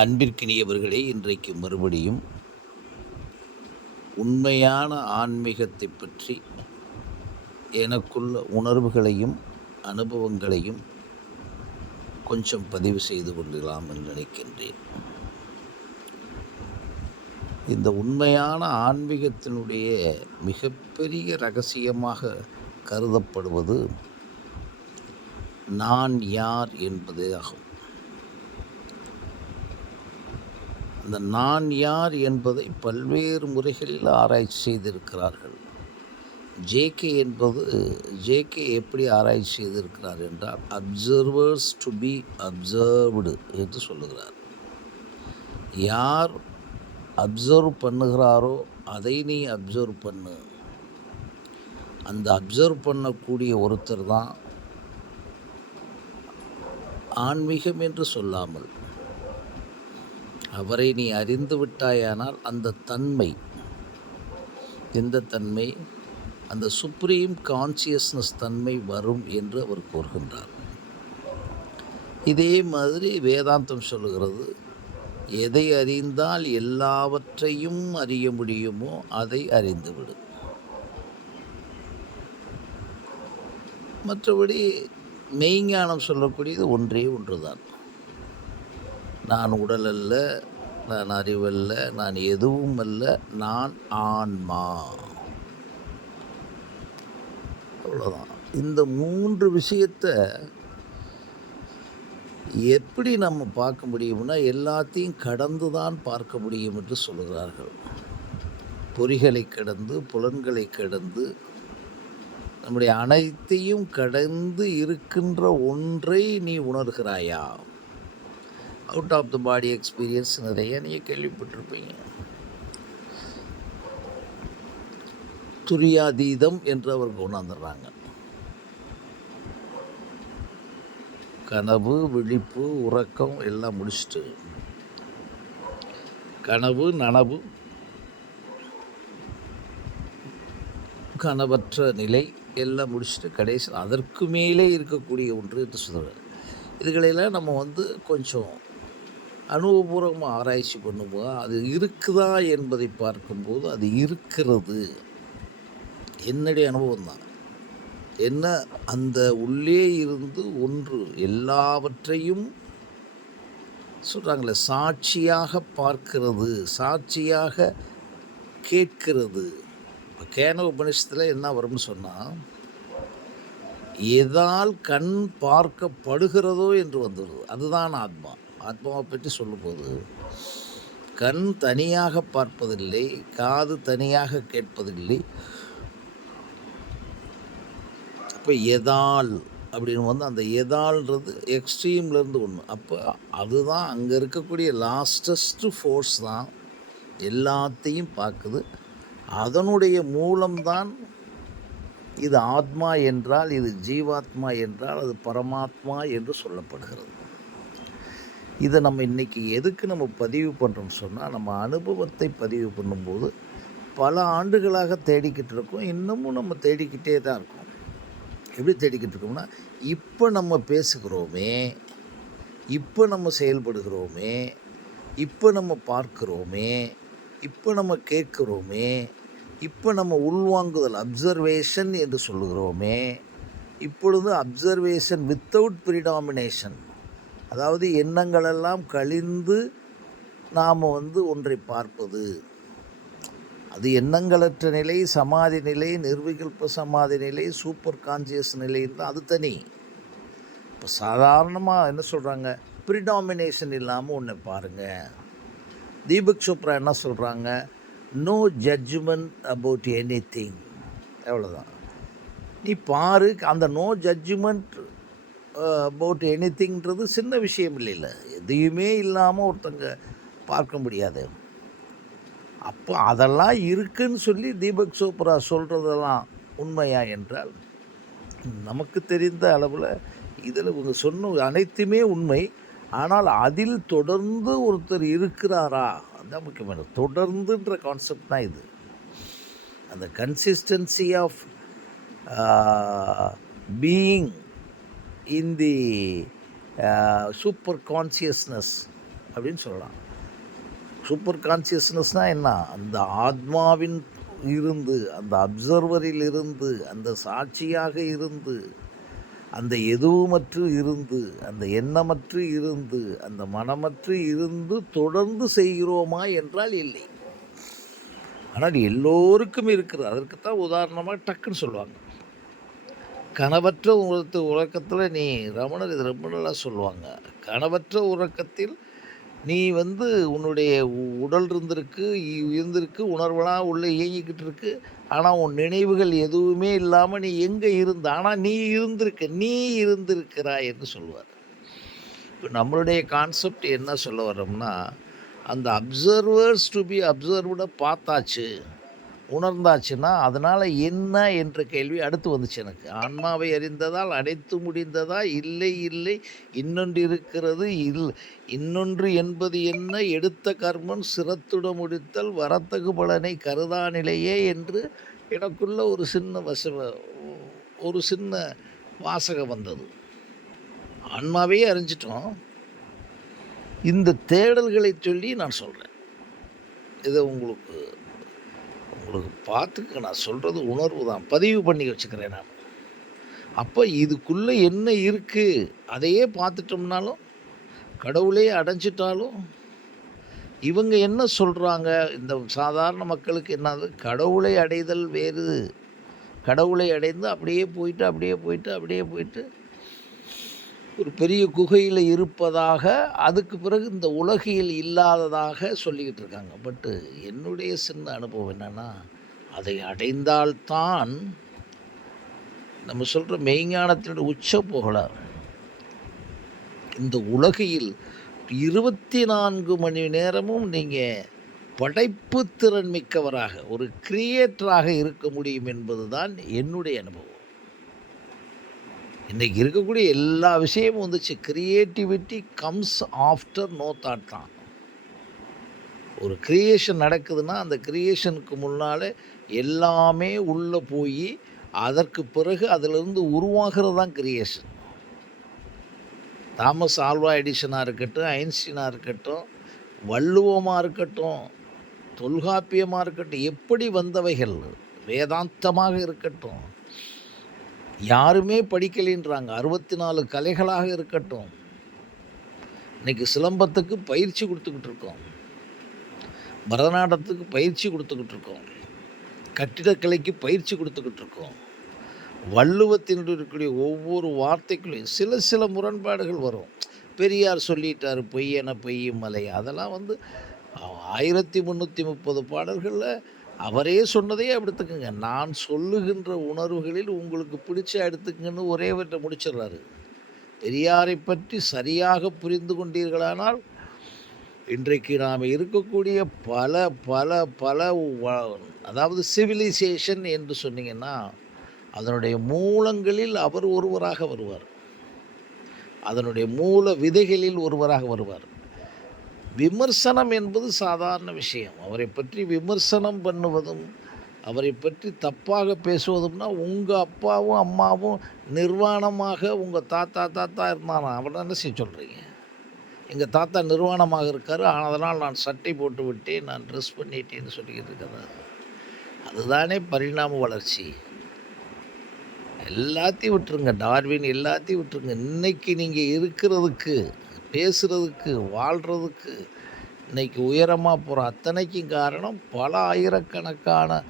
அன்பிற்கினியவர்களே, இன்றைக்கு மறுபடியும் உண்மையான ஆன்மீகத்தை பற்றி எனக்குள்ள உணர்வுகளையும் அனுபவங்களையும் கொஞ்சம் பதிவு செய்து கொள்ளலாம் என்று நினைக்கின்றேன். இந்த உண்மையான ஆன்மீகத்தினுடைய மிகப்பெரிய இரகசியமாக கருதப்படுவது நான் யார் என்பதே ஆகும். அந்த நான் யார் என்பதை பல்வேறு முறைகளில் ஆராய்ச்சி செய்திருக்கிறார்கள். ஜேகே எப்படி ஆராய்ச்சி செய்திருக்கிறார் என்றால், அப்சர்வர்ஸ் டு பி அப்சர்வ்டு என்று சொல்லுகிறார். யார் அப்சர்வ் பண்ணுகிறாரோ அதை நீ அப்சர்வ் பண்ணு. அந்த அப்சர்வ் பண்ணக்கூடிய ஒருத்தர் தான் ஆன்மீகம் என்று சொல்லாமல், அவரை நீ அறிந்து விட்டாயானால் அந்த தன்மை, எந்த தன்மை, அந்த சுப்ரீம் கான்சியஸ்னஸ் தன்மை வரும் என்று அவர் கூறுகின்றார். இதே மாதிரி வேதாந்தம் சொல்லுகிறது, எதை அறிந்தால் எல்லாவற்றையும் அறிய முடியுமோ அதை அறிந்துவிடு. மற்றபடி மெய்ஞானம் சொல்லக்கூடியது ஒன்றே ஒன்றுதான். நான் உடல் அல்ல, நான் அறிவல்ல, நான் எதுவும் அல்ல, நான் ஆன்மா. அவ்வளோதான். இந்த 3 விஷயத்தை எப்படி நம்ம பார்க்க முடியும்னா, எல்லாத்தையும் கடந்து தான் பார்க்க முடியும் என்று சொல்கிறார்கள். பொறிகளை கடந்து, புலன்களை கடந்து, நம்முடைய அனைத்தையும் கடந்து இருக்கின்ற ஒன்றை நீ உணர்கிறாயா? Out of the body experience நிறைய நீங்கள் கேள்விப்பட்டிருப்பீங்க. துரியாதீதம் என்று அவர்கள் உணர்ந்துடுறாங்க. கனவு, விழிப்பு, உறக்கம் எல்லாம் முடிச்சுட்டு, கனவு, நனவு, கனவற்ற நிலை எல்லாம் முடிச்சுட்டு கடைசியில் அதற்கு மேலே இருக்கக்கூடிய ஒன்று என்று சொல்கிறார். இதுகளெல்லாம் நம்ம கொஞ்சம் அனுபவபூர்வமாக ஆராய்ச்சி பண்ணும்போது அது இருக்குதா என்பதை பார்க்கும்போது அது இருக்கிறது. என்னுடைய அனுபவம் தான் என்ன, அந்த உள்ளே இருந்து ஒன்று எல்லாவற்றையும் சொல்கிறாங்களே, சாட்சியாக பார்க்கிறது, சாட்சியாக கேட்கிறது. இப்போ கேன உபநிஷத்தில் என்ன வரும்னு சொன்னால், எதால் கண் பார்க்கப்படுகிறதோ என்று வந்துடுது, அதுதான் ஆத்மா. ஆத்மாவை பற்றி சொல்லும்போது கண் தனியாக பார்ப்பதில்லை, காது தனியாக கேட்பதில்லை. அப்போ எதால் அப்படின்னு அந்த எதால்ன்றது எக்ஸ்ட்ரீம்லேருந்து ஒன்று. அப்போ அதுதான் அங்கே இருக்கக்கூடிய லாஸ்டஸ்ட்டு ஃபோர்ஸ் தான் எல்லாத்தையும் பார்க்குது. அதனுடைய மூலம்தான் இது ஆத்மா என்றால், இது ஜீவாத்மா என்றால், அது பரமாத்மா என்று சொல்லப்படுகிறது. இதை நம்ம இன்றைக்கி எதுக்கு நம்ம பதிவு பண்ணுறோம்னு சொன்னால், நம்ம அனுபவத்தை பதிவு பண்ணும்போது பல ஆண்டுகளாக தேடிக்கிட்டு இருக்கோம், இன்னமும் நம்ம தேடிக்கிட்டே தான் இருக்கோம். எப்படி தேடிக்கிட்டு இருக்கோம்னா, இப்போ நம்ம பேசுகிறோமே, இப்போ நம்ம செயல்படுகிறோமே, இப்போ நம்ம பார்க்குறோமே, இப்போ நம்ம கேட்குறோமே, இப்போ நம்ம உள்வாங்குதல் அப்சர்வேஷன் என்று சொல்லுகிறோமே, இப்பொழுது அப்சர்வேஷன் வித்தவுட் ப்ரிடாமினேஷன், அதாவது எண்ணங்களெல்லாம் கழிந்து நாம் ஒன்றை பார்ப்பது. அது எண்ணங்களற்ற நிலை, சமாதி நிலை, நிர்விகல்ப சமாதி நிலை, சூப்பர் கான்சியஸ் நிலைன்னு அது தனி. இப்போ சாதாரணமாக என்ன சொல்கிறாங்க, ப்ரிடாமினேஷன் இல்லாமல் ஒன்றை பாருங்கள். தீபக் சோப்ரா என்ன சொல்கிறாங்க, no judgement about anything. எவ்வளோதான், நீ பாரு. அந்த நோ ஜட்ஜ்மெண்ட் அபவுட் எனி திங்கிறது சின்ன விஷயம் இல்லைல்ல, எதையுமே இல்லாமல் ஒருத்தங்க பார்க்க முடியாது. அப்போ அதெல்லாம் இருக்குன்னு சொல்லி தீபக் சோப்ரா சொல்கிறதெல்லாம் உண்மையா என்றால், நமக்கு தெரிந்த அளவில் இதில் இவங்க சொன்ன அனைத்துமே உண்மை. ஆனால் அதில் தொடர்ந்து ஒருத்தர் இருக்கிறாரா, அதுதான் முக்கியமானது. தொடர்ந்துன்ற கான்செப்ட் தான் இது. அந்த consistency of being in the super consciousness அப்படின்னு சொல்லலாம். சூப்பர் கான்சியஸ்னஸ்னால் என்ன? அந்த ஆத்மாவின் இருந்து, அந்த அப்சர்வரில் இருந்து, அந்த சாட்சியாக இருந்து, அந்த எதுவுமற்று இருந்து, அந்த எண்ணமற்று இருந்து, அந்த மனமற்று இருந்து தொடர்ந்து செய்கிறோமா என்றால் இல்லை. ஆனால் எல்லோருக்கும் இருக்கிறது. அதற்குத்தான் உதாரணமாக டக்குன்னு சொல்லுவாங்க, கனவற்ற உறக்கத்தில் நீ ரமணர் இது ரொம்ப நல்லா சொல்லுவாங்க. கனவற்ற உறக்கத்தில் நீ உன்னுடைய உடல் இருந்திருக்கு, உணர்வெல்லாம் உள்ளே இயங்கிக்கிட்டு இருக்கு. ஆனால் உன் நினைவுகள் எதுவுமே இல்லாமல் நீ எங்கே இருந்த, ஆனால் நீ இருந்திருக்கிறாய் என்று சொல்லுவார். இப்போ நம்மளுடைய கான்செப்ட் என்ன சொல்ல வரோம்னா, அந்த அப்சர்வர்ஸ் டு பி அப்சர்வ்டை பார்த்தாச்சு, உணர்ந்தாச்சுன்னா அதனால் என்ன என்ற கேள்வி அடுத்து வந்துச்சு எனக்கு. ஆன்மாவை அறிந்ததால் அடைத்து முடிந்ததா? இல்லை இல்லை, இன்னொன்று இருக்கிறது. இன்னொன்று என்பது என்ன? எடுத்த கர்மம் சிரத்துட முடித்தல் வரத்தகு பலனை கருதா நிலையே என்று எனக்குள்ள ஒரு சின்ன வாசகம் வந்தது. ஆன்மாவே அறிஞ்சிட்டோம். இந்த தேடல்களை சொல்லி நான் சொல்கிறேன். இதை உங்களுக்கு பார்த்துக்க, நான் சொல்கிறது உணர்வு தான், பதிவு பண்ணி வச்சுக்கிறேன் நான். அப்போ இதுக்குள்ளே என்ன இருக்குது அதையே பார்த்துட்டோம்னாலும், கடவுளே அடைஞ்சிட்டாலும், இவங்க என்ன சொல்கிறாங்க, இந்த சாதாரண மக்களுக்கு என்னது, கடவுளை அடைதல் வேறு. கடவுளை அடைந்து அப்படியே போயிட்டு ஒரு பெரிய குகையில் இருப்பதாக, அதுக்கு பிறகு இந்த உலகில் இல்லாததாக சொல்லிக்கிட்டு இருக்காங்க. பட்டு என்னுடைய சின்ன அனுபவம் என்னென்னா, அதை அடைந்தால்தான் நம்ம சொல்கிற மெய்ஞானத்தினுடைய உச்ச புகழார். இந்த உலகில் 24 மணி நேரமும் நீங்கள் படைப்பு திறன் மிக்கவராக, ஒரு கிரியேட்டராக இருக்க முடியும் என்பது தான் என்னுடைய அனுபவம். இன்றைக்கி இருக்கக்கூடிய எல்லா விஷயமும் வந்துச்சு. Creativity comes after no thought தான். ஒரு கிரியேஷன் நடக்குதுன்னா அந்த கிரியேஷனுக்கு முன்னால் எல்லாமே உள்ளே போய் அதற்கு பிறகு அதிலிருந்து உருவாகிறது தான் கிரியேஷன். தாமஸ் ஆல்வா எடிசனாக இருக்கட்டும், ஐன்ஸ்டீனாக இருக்கட்டும், வள்ளுவமாக இருக்கட்டும், தொல்காப்பியமாக இருக்கட்டும், எப்படி வந்தவைகள், வேதாந்தமாக இருக்கட்டும், யாருமே படிக்கலைன்றாங்க. 64 கலைகளாக இருக்கட்டும், இன்றைக்கி சிலம்பத்துக்கு பயிற்சி கொடுத்துக்கிட்டு இருக்கோம், பரதநாட்டத்துக்கு பயிற்சி கொடுத்துக்கிட்டு இருக்கோம், கட்டிடக்கலைக்கு பயிற்சி கொடுத்துக்கிட்டு இருக்கோம். வள்ளுவத்தினுடைய இருக்கக்கூடிய ஒவ்வொரு வார்த்தைக்குள்ளையும் சில முரண்பாடுகள் வரும். பெரியார் சொல்லிட்டார் பொய்யென பொய்யும் மலை, அதெல்லாம் 1330 பாடல்களில் அவரே சொன்னதையே எடுத்துக்கோங்க. நான் சொல்லுகின்ற உணர்வுகளில் உங்களுக்கு பிடிச்ச எடுத்துக்கங்கன்னு ஒரே வட்ட முடிச்சிடுறாரு. பெரியாரை பற்றி சரியாக புரிந்து கொண்டீர்களானால் இன்றைக்கு நாம் இருக்கக்கூடிய பல பல பல அதாவது சிவிலைசேஷன் என்று சொன்னீங்கன்னா அதனுடைய மூலங்களில் அவர் ஒருவராக வருவார், அதனுடைய மூல விதைகளில் ஒருவராக வருவார். விமர்சனம் என்பது சாதாரண விஷயம். அவரை பற்றி விமர்சனம் பண்ணுவதும் அவரை பற்றி தப்பாக பேசுவதும்னா, உங்கள் அப்பாவும் அம்மாவும் நிர்வாணமாக உங்கள் தாத்தா இருந்தானா அவனை என்ன செய்ய சொல்கிறீங்க? எங்கள் தாத்தா நிர்வாணமாக இருக்கார், அதனால் நான் சட்டை போட்டு விட்டேன், நான் ட்ரெஸ் பண்ணிட்டேன்னு சொல்லிக்கிட்டு இருக்கிறார். அதுதானே பரிணாம வளர்ச்சி. எல்லாத்தையும் விட்டுருங்க, டார்வின் எல்லாத்தையும் விட்டுருங்க. இன்றைக்கி நீங்கள் இருக்கிறதுக்கு, பேசுகிறதுக்கு, வாழ்கிறதுக்கு, இன்றைக்கி உயரமாக போகிற அத்தனைக்கும் காரணம் பல ஆயிரக்கணக்கான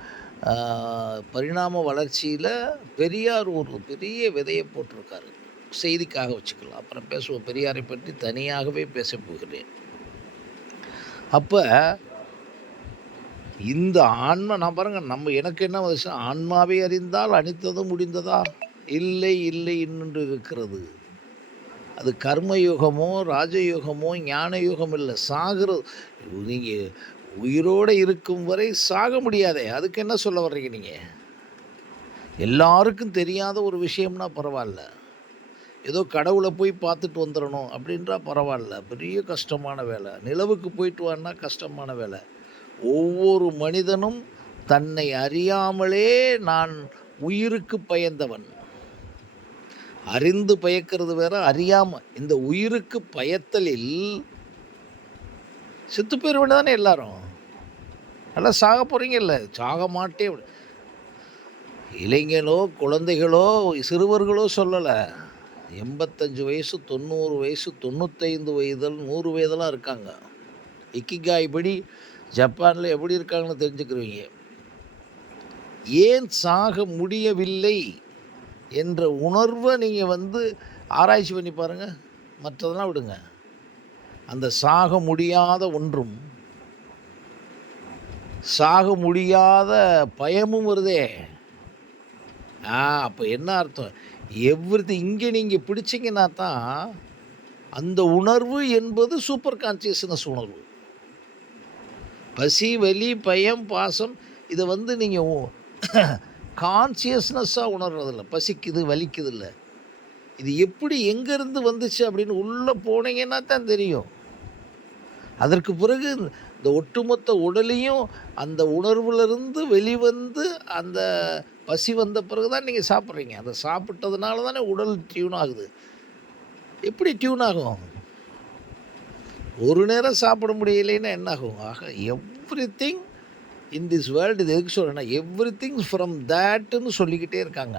பரிணாம வளர்ச்சியில் பெரியார் ஒரு பெரிய விதையை போட்டிருக்காரு. செய்திக்காக வச்சுக்கலாம், அப்புறம் பேசுவோம். பெரியாரை பற்றி தனியாகவே பேச போகிறேன். அப்போ இந்த ஆன்மா, நான் பாருங்கள், எனக்கு என்ன வந்துச்சு, ஆன்மாவை அறிந்தால் அனைத்ததும் முடிந்ததா? இல்லை இல்லை, இன்னொன்று இருக்கிறது. அது கர்மயுகமோ ராஜயோகமோ ஞான யுகம் இல்லை, சாகிறது. நீங்கள் உயிரோடு இருக்கும் வரை சாக முடியாதே, அதுக்கு என்ன சொல்ல வர்றீங்க நீங்கள்? எல்லாருக்கும் தெரியாத ஒரு விஷயம்னா பரவாயில்ல, ஏதோ கடவுளை போய் பார்த்துட்டு வந்துடணும் அப்படின்றா பரவாயில்ல, பெரிய கஷ்டமான வேலை. நிலவுக்கு போயிட்டு வான்னா கஷ்டமான வேலை. ஒவ்வொரு மனிதனும் தன்னை அறியாமலே நான் உயிருக்கு பயந்தவன். அறிந்து பயக்கிறது வேற, அறியாமல். இந்த உயிருக்கு பயத்தலில் செத்து போயிட வேண்டியதானே எல்லாரும். நல்லா சாக போகிறீங்கல்ல, சாக மாட்டே. இளைஞனோ குழந்தைகளோ சிறுவர்களோ சொல்லலை. 85 வயசு 90 வயசு 95 வயதில் 100 வயதெல்லாம் இருக்காங்க. இக்கிகாய் படி ஜப்பானில் எப்படி இருக்காங்கன்னு தெரிஞ்சுக்கிறீங்க. ஏன் சாக முடியவில்லை என்ற உணர்வை நீங்கள் ஆராய்ச்சி பண்ணி பாருங்கள். மற்றதெல்லாம் விடுங்க. அந்த சாக முடியாத ஒன்றும் சாக முடியாத பயமும் வருதே. அப்போ என்ன அர்த்தம்? இங்கே நீங்கள் பிடிச்சிங்கன்னா தான் அந்த உணர்வு என்பது சூப்பர் கான்சியஸ்னஸ் உணர்வு. பசி, வலி, பயம், பாசம் இதை நீங்கள் கான்சியஸ்னஸ்ஸாக உணர்றதில்ல. பசிக்குது, வலிக்குது இல்லை. இது எப்படி எங்கேருந்து வந்துச்சு அப்படின்னு உள்ளே போனீங்கன்னா தான் தெரியும். அதற்கு பிறகு இந்த ஒட்டுமொத்த உடலையும் அந்த உணர்வுலேருந்து வெளிவந்து அந்த பசி வந்த பிறகு தான் நீங்கள் சாப்பிட்றீங்க. அதை சாப்பிட்டதுனால தானே உடல் டியூன் ஆகுது. எப்படி டியூன் ஆகும்? ஒரு நேரம் சாப்பிட முடியலைன்னா என்ன ஆகும்? ஆக every thing in this world, இது எதுக்கு சொல்கிறேன்னா, எவ்ரி திங் ஃப்ரம் தேட்டுன்னு சொல்லிக்கிட்டே இருக்காங்க.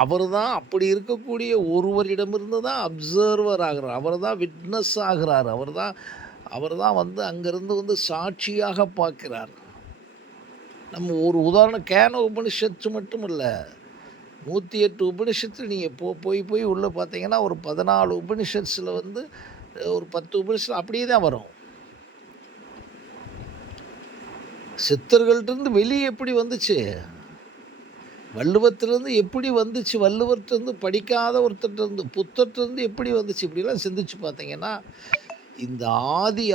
அவர் தான் அப்படி இருக்கக்கூடிய ஒருவரிடமிருந்து தான் அப்சர்வர் ஆகிறார். அவர் தான் விட்னஸ் ஆகிறார். அவர் தான் அங்கேருந்து சாட்சியாக பார்க்கிறார். நம்ம ஒரு உதாரணம், கேன உபனிஷத்து மட்டும் இல்லை, 108 உபனிஷத்து நீங்கள் போய் உள்ளே பார்த்தீங்கன்னா ஒரு 14 உபனிஷத்ஸில் ஒரு 10 உபனிஷத்து அப்படியே தான் வரும். சித்தர்கள்ட்டேருந்து வெளியே எப்படி வந்துச்சு? வள்ளுவத்திலேருந்து எப்படி வந்துச்சு? வள்ளுவர்கிட்டருந்து படிக்காத ஒருத்தர்கிட்டருந்து, புத்தர்கிட்டருந்து எப்படி வந்துச்சு? இப்படிலாம் சிந்திச்சு பார்த்தீங்கன்னா இந்த ஆதி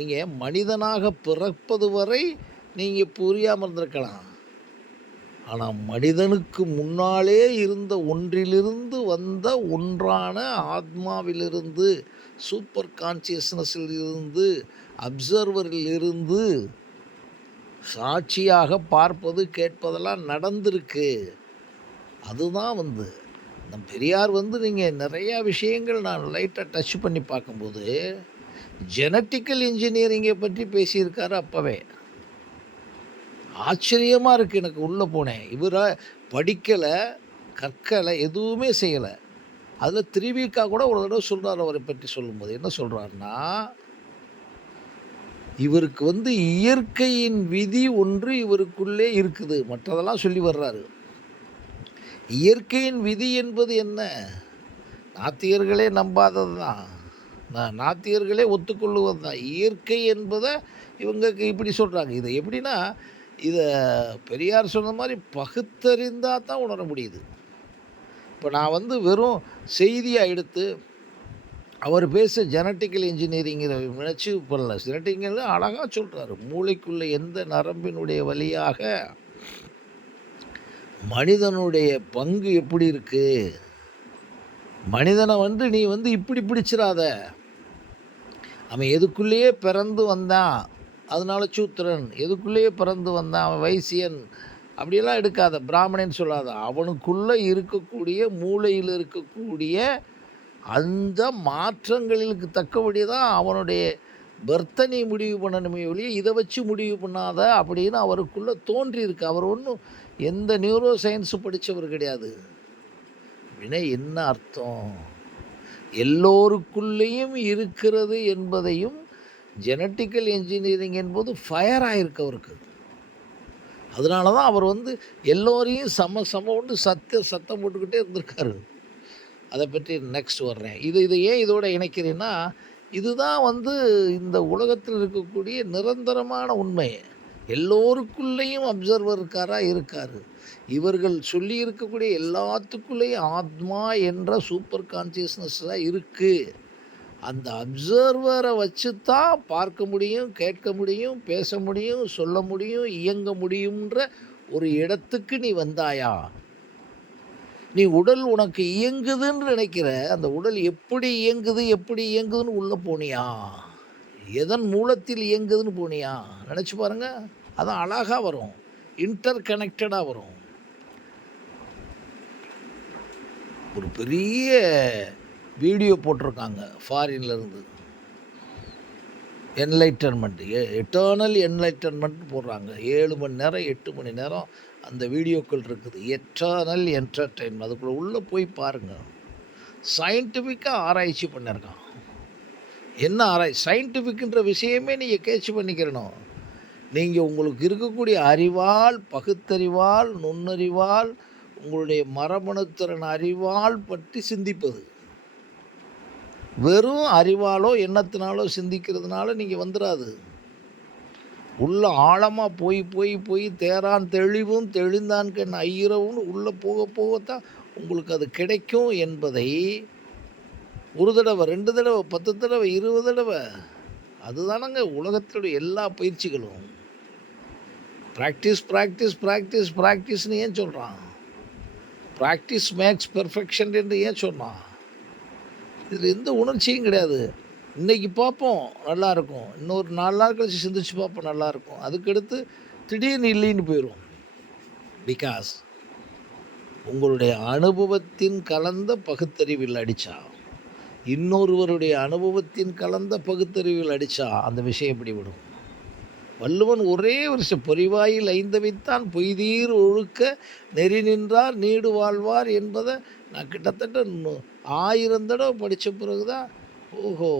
நீங்கள் மனிதனாக பிறப்பது வரை நீங்கள் புரியாமல் இருந்திருக்கலாம். ஆனால் மனிதனுக்கு முன்னாலே இருந்த ஒன்றிலிருந்து வந்த ஒன்றான ஆத்மாவிலிருந்து, சூப்பர் கான்சியஸ்னஸில் இருந்து, அப்சர்வரில் இருந்து சாட்சியாக பார்ப்பது கேட்பதெல்லாம் நடந்திருக்கு. அதுதான் நம் பெரியார் நீங்கள் நிறையா விஷயங்கள் நான் லைட்டாக டச் பண்ணி பார்க்கும்போது ஜெனட்டிக்கல் இன்ஜினியரிங்கை பற்றி பேசியிருக்காரு. அப்போவே ஆச்சரியமாக இருக்குது எனக்கு. உள்ளே போனேன், இவரை படிக்கலை, கற்கலை, எதுவுமே செய்யலை. அதில் திருவிக்கா கூட ஒரு தடவை சொல்கிறார். அவரை பற்றி சொல்லும்போது என்ன சொல்கிறாருன்னா, இவருக்கு இயற்கையின் விதி ஒன்று இவருக்குள்ளே இருக்குது, மற்றதெல்லாம் சொல்லி வர்றாரு. இயற்கையின் விதி என்பது என்ன? நாத்திகர்களே நம்பாதது தான், நாத்திகர்களே ஒத்துக்கொள்ளுவது தான். இயற்கை என்பதை இவங்க இப்படி சொல்கிறாங்க. இதை எப்படின்னா, இதை பெரியார் சொன்ன மாதிரி பகுத்தறிந்தால் தான் உணர முடியுது. இப்போ நான் வெறும் செய்தியாக எடுத்து அவர் பேச ஜெனட்டிக்கல் இன்ஜினியரிங்கிற நினச்சி பண்ணல. ஜெனட்டிக்கல் அழகாக சொல்கிறாரு. மூளைக்குள்ளே எந்த நரம்பினுடைய வழியாக மனிதனுடைய பங்கு எப்படி இருக்குது, மனிதனை நீ இப்படி பிடிச்சிடாத, அவன் எதுக்குள்ளேயே பிறந்து வந்தான் அதனால சூத்திரன், எதுக்குள்ளேயே பிறந்து வந்தான் அவன் வைசியன், அப்படியெல்லாம் எடுக்காத, பிராமணன் சொல்லாத. அவனுக்குள்ளே இருக்கக்கூடிய மூளையில் இருக்கக்கூடிய அந்த மாற்றங்களுக்கு தக்கபடி தான் அவனுடைய பர்த்தனை முடிவு பண்ணணுமே ஒழிய இதை வச்சு முடிவு பண்ணாத அப்படின்னு அவருக்குள்ளே தோன்றியிருக்கு. அவர் ஒன்றும் எந்த நியூரோ சயின்ஸு படித்தவர் கிடையாது. அப்படின்னா என்ன அர்த்தம்? எல்லோருக்குள்ளேயும் இருக்கிறது என்பதையும் ஜெனட்டிக்கல் இன்ஜினியரிங் என்பது ஃபயர் ஆகிருக்கு அவருக்கு. அதனால தான் அவர் எல்லோரையும் சம சத்தம் போட்டுக்கிட்டே இருந்திருக்காரு. அதை பற்றி நெக்ஸ்ட் வர்றேன். இதை ஏன் இதோடு இணைக்கிறேன்னா, இதுதான் இந்த உலகத்தில் இருக்கக்கூடிய நிரந்தரமான உண்மை. எல்லோருக்குள்ளேயும் அப்சர்வர் இருக்கார். இவர்கள் சொல்லி இருக்கக்கூடிய எல்லாத்துக்குள்ளேயும் ஆத்மா என்ற சூப்பர் கான்சியஸ்னஸ்ஸாக இருக்குது. அந்த அப்சர்வரை வச்சு தான் பார்க்க முடியும், கேட்க முடியும், பேச முடியும், சொல்ல முடியும், இயங்க முடியுன்ற ஒரு இடத்துக்கு நீ வந்தாயா? நீ உடல் உனக்கு இயங்குதுன்னு நினைக்கிற, அந்த உடல் எப்படி இயங்குதுன்னு உள்ளே போனியா? எதன் மூலத்தில் இயங்குதுன்னு போனியா? நினச்சி பாருங்கள். அதான் அழகாக வரும், இன்டர் கனெக்டடாக வரும். ஒரு பெரிய வீடியோ போட்டிருக்காங்க ஃபாரின்லேருந்து. என்லைட்டன்மெண்ட், எட்டர்னல் என்லைட்டன்மெண்ட்னு போடுறாங்க. 7 மணி நேரம் 8 மணி நேரம் அந்த வீடியோக்கள் இருக்குது. எட்டர்னல் என்டர்டெயின்மெண்ட், அதுக்குள்ளே உள்ளே போய் பாருங்கள். சயின்டிஃபிக்காக ஆராய்ச்சி பண்ணியிருக்கான். என்ன சயின்டிஃபிக்ன்ற விஷயமே நீங்கள் கேட்ச் பண்ணிக்கிறணும். நீங்கள் உங்களுக்கு இருக்கக்கூடிய அறிவால், பகுத்தறிவால், நுண்ணறிவால், உங்களுடைய மரபணுத்திறன் அறிவால் பற்றி சிந்திப்பது. வெறும் அறிவாலோ எண்ணத்தினாலோ சிந்திக்கிறதுனால நீங்கள் வந்துடாது. உள்ள ஆழமாக போய் போய் போய் தேரான் தெளிவும் தெளிந்தான் கண் ஐயரவும் உள்ளே போக போகத்தான் உங்களுக்கு அது கிடைக்கும் என்பதை ஒரு தடவை 2 தடவை 10 தடவை 20 தடவை, அதுதானங்க உலகத்தினுடைய எல்லா பயிற்சிகளும். ப்ராக்டிஸ் ப்ராக்டிஸ் ப்ராக்டிஸ் ப்ராக்டிஸ்னு ஏன் சொல்கிறான்? ப்ராக்டிஸ் மேக்ஸ் பெர்ஃபெக்ஷன் என்று ஏன் சொன்னான்? இதில் எந்த உணர்ச்சியும் கிடையாது. இன்றைக்கி பார்ப்போம் நல்லாயிருக்கும், இன்னொரு 4 நாள் கழிச்சு சிந்திச்சு பார்ப்போம் நல்லாயிருக்கும், அதுக்கடுத்து திடீர்னு இல்லைன்னு போயிடும். பிகாஸ் உங்களுடைய அனுபவத்தின் கலந்த பகுத்தறிவில் அடித்தா, இன்னொருவருடைய அனுபவத்தின் கலந்த பகுத்தறிவில் அடித்தா அந்த விஷயம் எப்படி விடும்? வள்ளுவன் ஒரே வருஷம் பொறிவாயில் ஐந்தவைத்தான் பொய்தீர் ஒழுக்க நெறி நின்றார் நீடு வாழ்வார் என்பதை நான் கிட்டத்தட்ட 1000 தடவை படித்த பிறகு தான் ஓஹோ,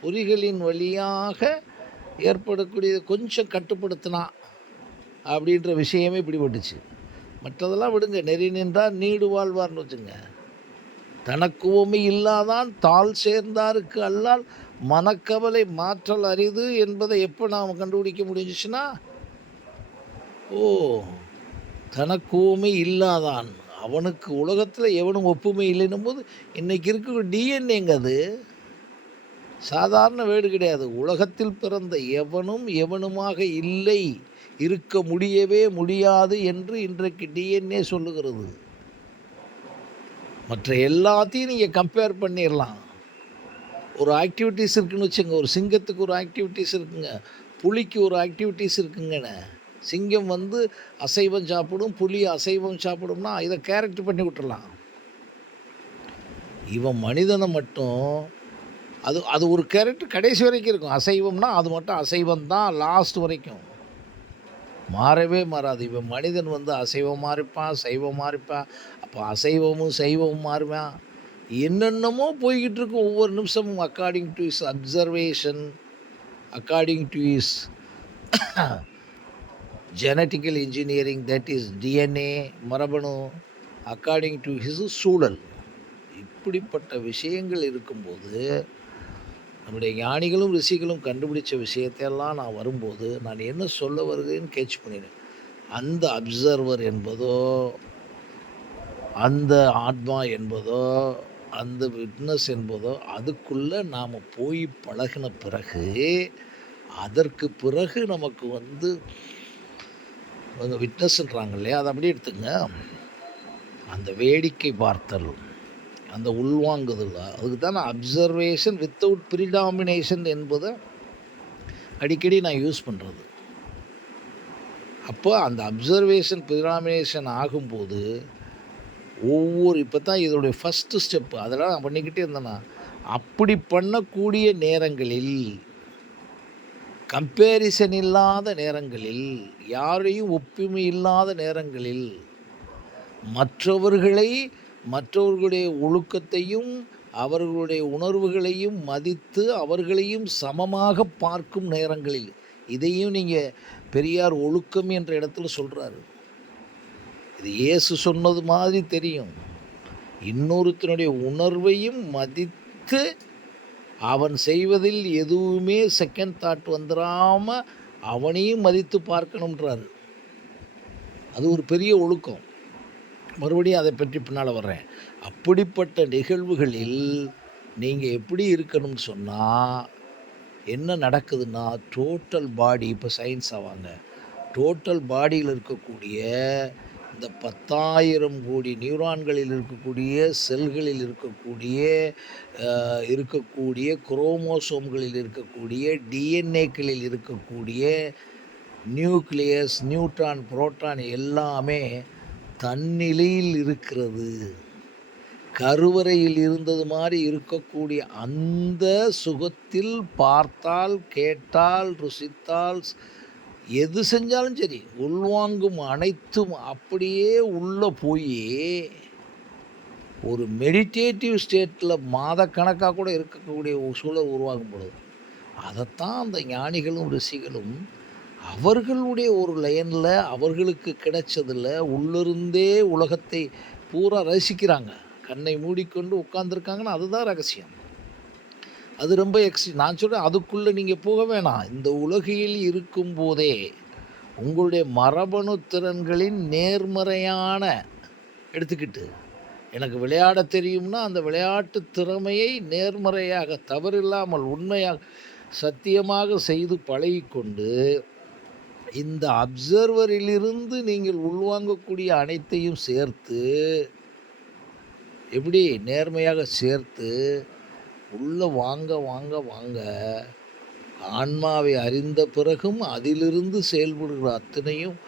பொறிகளின் வழியாக ஏற்படக்கூடியது கொஞ்சம் கட்டுப்படுத்தினா அப்படின்ற விஷயமே பிடிபட்டுச்சு. மற்றதெல்லாம் விடுங்க, நெறி நின்றார் நீடு வாழ்வார்னு வச்சுங்க. தனக்கு உவமை இல்லாதான் தாழ் சேர்ந்தாருக்கு அல்லால் மனக்கவலை மாற்றல் அரிது என்பதை எப்போ நாம் கண்டுபிடிக்க முடிஞ்சிச்சுன்னா, ஓ, தனக்கு உவமை இல்லாதான், அவனுக்கு உலகத்தில் எவனும் ஒப்புமை இல்லைன்னும் போது இன்றைக்கி இருக்க டிஎன்ஏங்க, அது சாதாரண வேடு கிடையாது. உலகத்தில் பிறந்த எவனும் எவனுமாக இல்லை, இருக்க முடியவே முடியாது என்று இன்றைக்கு டிஎன்ஏ சொல்லுகிறது. மற்ற எல்லாத்தையும் நீங்கள் கம்பேர் பண்ணிடலாம். ஒரு ஆக்டிவிட்டீஸ் இருக்குதுன்னு வச்சுங்க, ஒரு சிங்கத்துக்கு ஒரு ஆக்டிவிட்டீஸ் இருக்குங்க, புலிக்கு ஒரு ஆக்டிவிட்டீஸ் இருக்குங்கண்ணே. சிங்கம் அசைவம் சாப்பிடும், புலி அசைவம் சாப்பிடும்னா இதை கேரக்டர் பண்ணி விட்டுறலாம். இவன் மனிதனை மட்டும் அது ஒரு கேரக்டர் கடைசி வரைக்கும் இருக்கும். அசைவம்னா அது மட்டும் அசைவம் தான் லாஸ்ட் வரைக்கும், மாறவே மாறாது. இவன் மனிதன் அசைவமாக இருப்பான், சைவமாக இருப்பான், அப்போ அசைவமும் சைவமும் மாறுவான், என்னென்னமோ போய்கிட்டு இருக்கும் ஒவ்வொரு நிமிஷமும். According to is observation, according to is genetical engineering, that is DNA மரபணு, அக்கார்டிங் டு ஹிஸ் சூழல். இப்படிப்பட்ட விஷயங்கள் இருக்கும்போது நம்முடைய ஞானிகளும் ரிஷிகளும் கண்டுபிடிச்ச விஷயத்தையெல்லாம் நான் வரும்போது நான் என்ன சொல்ல வருகிறேன்னு கேட்ச் பண்ணினேன். அந்த அப்சர்வர் என்பதோ, அந்த ஆத்மா என்பதோ, அந்த விட்னஸ் என்பதோ அதுக்குள்ளே நாம் போய் பழகின பிறகு, அதற்கு பிறகு நமக்கு விட்னஸ்ன்றாங்க இல்லையா, அதை அப்படியே எடுத்துங்க. அந்த வேடிக்கை பார்த்தல், அந்த உள்வாங்குதல், அதுக்கு தான் நான் அப்சர்வேஷன் வித்தவுட் ப்ரிடாமினேஷன் என்பதை அடிக்கடி நான் யூஸ் பண்ணுறது. அப்போ அந்த அப்சர்வேஷன் ப்ரிடாமினேஷன் ஆகும்போது இப்போ தான் இதோடைய ஃபஸ்ட்டு ஸ்டெப்பு, அதெல்லாம் நான் பண்ணிக்கிட்டே இருந்தேன்னா, அப்படி பண்ணக்கூடிய நேரங்களில், கம்பேரிசன் இல்லாத நேரங்களில், யாரையும் ஒப்புமை இல்லாத நேரங்களில், மற்றவர்களுடைய ஒழுக்கத்தையும் அவர்களுடைய உணர்வுகளையும் மதித்து அவர்களையும் சமமாக பார்க்கும் நேரங்களில், இதையும் நீங்கள் பெரியார் ஒழுக்கம் என்ற இடத்துல சொல்கிறாரு. இது இயேசு சொன்னது மாதிரி தெரியும். இன்னொருத்தனுடைய உணர்வையும் மதித்து அவன் செய்வதில் எதுவுமே செகண்ட் தாட் வந்துடாமல் அவனையும் மதித்து பார்க்கணுன்றாரு. அது ஒரு பெரிய ஒழுக்கம். மறுபடியும் அதை பற்றி பின்னால் வர்றேன். அப்படிப்பட்ட நிகழ்வுகளில் நீங்கள் எப்படி இருக்கணும்னு சொன்னால், என்ன நடக்குதுன்னா, டோட்டல் பாடி, இப்போ சயின்ஸ் ஆவாங்க, டோட்டல் பாடியில் இருக்கக்கூடிய இந்த 10,000 கோடி நியூரான்களில் இருக்கக்கூடிய செல்களில் இருக்கக்கூடிய குரோமோசோம்களில் இருக்கக்கூடிய டிஎன்ஏக்களில் இருக்கக்கூடிய நியூக்ளியஸ், நியூட்ரான், புரோட்டான் எல்லாமே தன்னிலையில் இருக்கிறது. கருவறையில் இருந்தது மாரி இருக்கக்கூடிய அந்த சுகத்தில் பார்த்தால், கேட்டால், ருசித்தால் எது செஞ்சாலும் சரி, உள்வாங்கும் அனைத்தும் அப்படியே உள்ள போயி, ஒரு மெடிடேட்டிவ் ஸ்டேட்ல மாதக்கணக்கா கூட இருக்கக்கூடிய ஒரு சூழல் உருவாகும் பொழுது, அதத்தான் அந்த ஞானிகளும், ரிஷிகளும் அவர்களுடைய ஒரு லைன்ல அவர்களுக்கு கிடைச்சதுல உள்ளிருந்தே உலகத்தை பூரா ரசிக்கிறாங்க. கண்ணை மூடிக்கொண்டு உட்கார்ந்துருக்காங்கன்னா, அதுதான் ரகசியம். அது ரொம்ப நான் சொல்றேன் அதுக்குள்ள நீங்க போக வேணாம். இந்த உலகில் இருக்கும்போதே, உங்களுடைய மரபணு திறன்களின் நேர்மறையான எடுத்துக்கிட்டு, எனக்கு விளையாடத் தெரியும்னா, அந்த விளையாட்டு திறமையை நேர்மறையாக, தவறில்லாமல், உண்மையாக, சத்தியமாக செய்து பழகிக்கொண்டு, இந்த அப்சர்வரிலிருந்து நீங்கள் உள்வாங்கக்கூடிய அனைத்தையும் சேர்த்து, எப்படி நேர்மையாக சேர்த்து, உள்ள வாங்க, வாங்க, வாங்க, ஆன்மாவை அறிந்த பிறகும் அதிலிருந்து செயல்படுகிற அத்தனையும்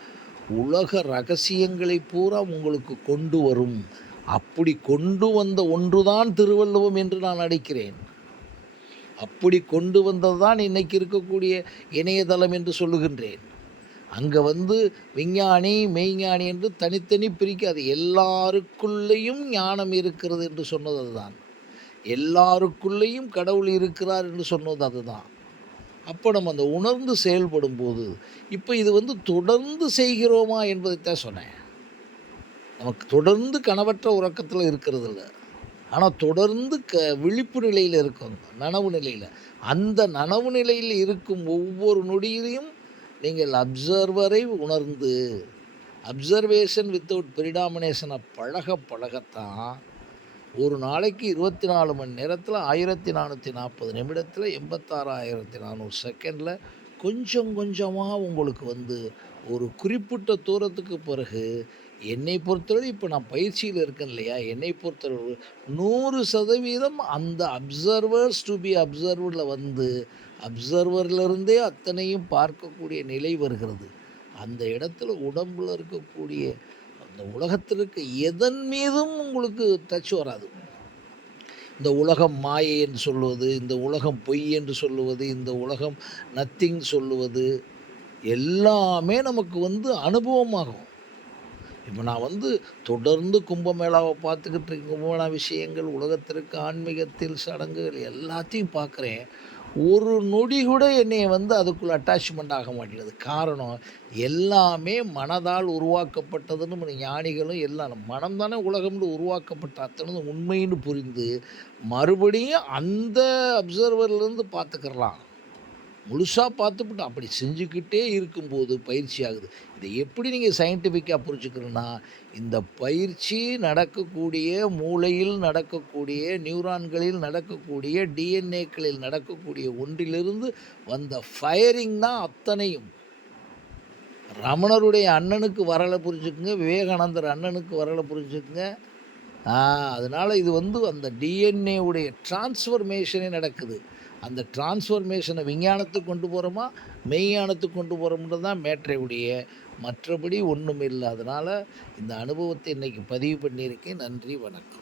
உலக ரகசியங்களை பூரா உங்களுக்கு கொண்டு வரும். அப்படி கொண்டு வந்த ஒன்றுதான் திருவள்ளுவம் என்று நான் அழைக்கிறேன். அப்படி கொண்டு வந்தது தான் இன்னைக்கு இருக்கக்கூடிய இணையதளம் என்று சொல்லுகின்றேன். அங்கே விஞ்ஞானி, மெய்ஞானி என்று தனித்தனி பிரிக்காது. எல்லாருக்குள்ளேயும் ஞானம் இருக்கிறது என்று சொன்னது அதுதான். எல்லாருக்குள்ளேயும் கடவுள் இருக்கிறார் என்று சொன்னது அதுதான். அப்போ நம்ம அந்த உணர்ந்து செயல்படும் போது, இப்போ இது தொடர்ந்து செய்கிறோமா என்பதைத்தான் சொன்னேன். நமக்கு தொடர்ந்து கனவற்ற உறக்கத்தில் இருக்கிறது இல்லை, ஆனால் தொடர்ந்து விழிப்பு நிலையில் இருக்கும், நனவு நிலையில். அந்த நனவு நிலையில் இருக்கும் ஒவ்வொரு நொடியிலையும் நீங்கள் அப்சர்வரை உணர்ந்து, அப்சர்வேஷன் வித்தவுட் பிரிடாமினேஷனை பழகத்தான் ஒரு நாளைக்கு 24 மணி நேரத்தில் 1440 நிமிடத்தில் 86,400 செகண்டில் கொஞ்சம் கொஞ்சமாக உங்களுக்கு ஒரு குறிப்பிட்ட தூரத்துக்கு பிறகு, என்னை பொறுத்தவரை இப்போ நான் பயிற்சியில் இருக்கேன் இல்லையா, என்னை பொறுத்தவரை 100% அந்த அப்சர்வர்ஸ் டு பி அப்சர்வ்டில் அப்சர்வர்லேருந்தே அத்தனையும் பார்க்கக்கூடிய நிலை வருகிறது. அந்த இடத்துல உடம்பில் இருக்கக்கூடிய அந்த உலகத்தில் இருக்க எதன் மீதும் உங்களுக்கு டச் வராது. இந்த உலகம் மாயை என்று சொல்லுவது, இந்த உலகம் பொய் என்று சொல்லுவது, இந்த உலகம் நத்திங் சொல்லுவது எல்லாமே நமக்கு அனுபவமாகும். இப்போ நான் தொடர்ந்து கும்பமேளாவை பார்த்துக்கிட்டு இருக்கேன். கும்பமேளா விஷயங்கள், உலகத்திற்கு ஆன்மீகத்தில் சடங்குகள் எல்லாத்தையும் பார்க்குறேன். ஒரு நொடி கூட என்னை அதுக்குள்ளே அட்டாச்மெண்ட் ஆக மாட்டேங்குது. காரணம், எல்லாமே மனதால் உருவாக்கப்பட்டதுன்னு ஞானிகளும் எல்லாம் மனம் தானே உலகம்னு உருவாக்கப்பட்ட அத்தனை உண்மைன்னு புரிந்து மறுபடியும் அந்த அப்சர்வர்லேருந்து பார்த்துக்கிறலாம். முழுசாக பார்த்துப்பிட்டு அப்படி செஞ்சுக்கிட்டே இருக்கும்போது பயிற்சி ஆகுது. இதை எப்படி நீங்கள் சயின்டிஃபிக்காக புரிஞ்சுக்கணுன்னா, இந்த பயிற்சி நடக்கக்கூடிய மூளையில் நடக்கக்கூடிய, நியூரான்களில் நடக்கக்கூடிய, டிஎன்ஏக்களில் நடக்கக்கூடிய ஒன்றிலிருந்து வந்த ஃபயரிங் தான் அத்தனையும். ரமணருடைய அண்ணனுக்கு வரலை புரிஞ்சுக்குங்க, விவேகானந்தர் அண்ணனுக்கு வரலை புரிஞ்சுக்குங்க. அதனால் இது அந்த டிஎன்ஏவுடைய டிரான்ஸ்ஃபர்மேஷனே நடக்குது. அந்த டிரான்ஸ்ஃபர்மேஷனை விஞ்ஞானத்துக்கு கொண்டு போகிறோமா, மெய்ஞானத்துக்கு கொண்டு போகிறோம்ன்றது தான் மேட்ரே உடைய, மற்றபடி ஒன்றும் இல்லை. அதனால் இந்த அனுபவத்தை இன்றைக்கி பதிவு பண்ணியிருக்கேன். நன்றி, வணக்கம்.